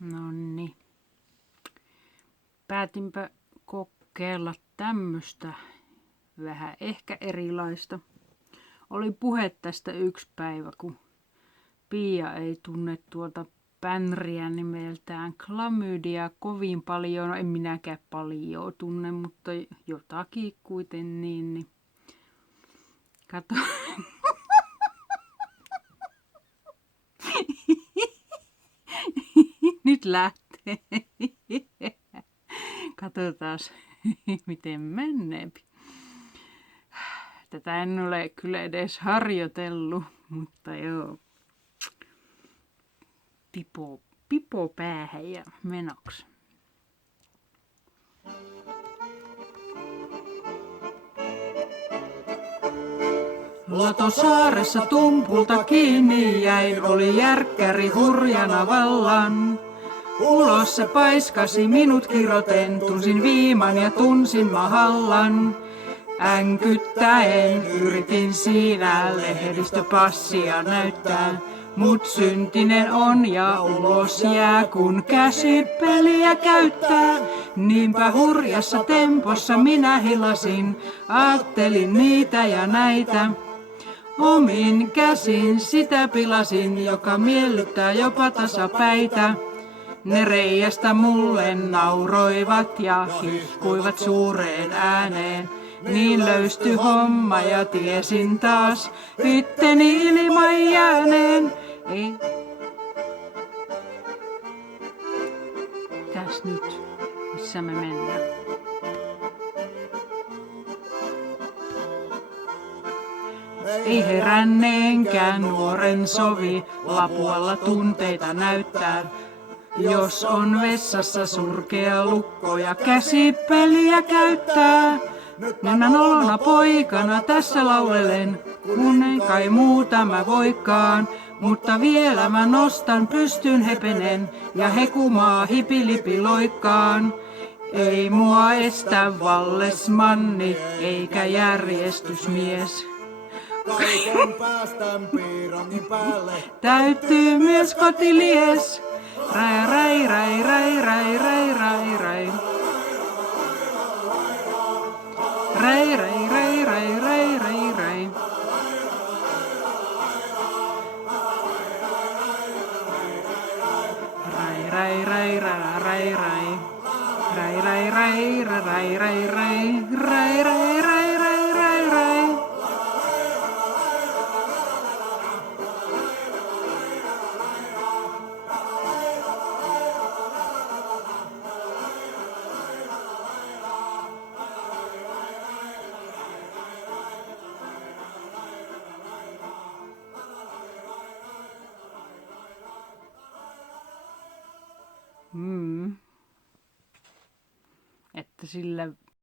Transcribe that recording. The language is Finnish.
Nonni. Päätinpä kokeilla tämmöstä vähän ehkä erilaista. Oli puhe tästä yksi päivä, kun Pia ei tunne tuolta bänriä nimeltään Klamydia kovin paljon. No, en minäkään paljon tunne, mutta jotakin kuitenkin niin. Kato. Nyt lähtee. Katsotaan, miten menee. Tätä en ole kyllä edes harjoitellut, mutta joo. Pipo päähän ja menoksi. Latosaaressa tumpulta kiinni jäin, oli järkkäri hurjana vallan. Ulos se paiskasi minut kiroten, tunsin viiman ja tunsin mahallan. Änkyttäen yritin siinä lehdistöpassia näyttää. Mut syntinen on ja ulos jää, kun käsipeliä käyttää. Niinpä hurjassa tempossa minä hilasin, ajattelin niitä ja näitä. Omin käsin sitä pilasin, joka miellyttää jopa tasapäitä. Ne reiästä mulle nauroivat ja hihkuivat suureen ääneen. Niin löysty homma ja tiesin taas itteni ilman jääneen. Ei. Mitäs nyt? Missä me mennään? Ei heränneenkään nuoren sovi lapualla tunteita näyttää. Jos on vessassa surkea lukko ja käsipeliä käyttää. Mennän olona poikana tässä laulelen, kun ei kai muuta mä voikaan. Mutta vielä mä nostan pystyn hepenen ja hekumaa hipilipi loikkaan. Ei mua estä vallesmanni eikä järjestysmies. Kaiken päästän piirongin päälle. Täytyy myös kotilies. Rai rai rai rai rai rai rai rai. Rai rai rai rai rai rai rai. Rai rai rai rai rai rai. Rai rai rai rai rai rai rai. Rai rai rai rai rai rai. Että sillä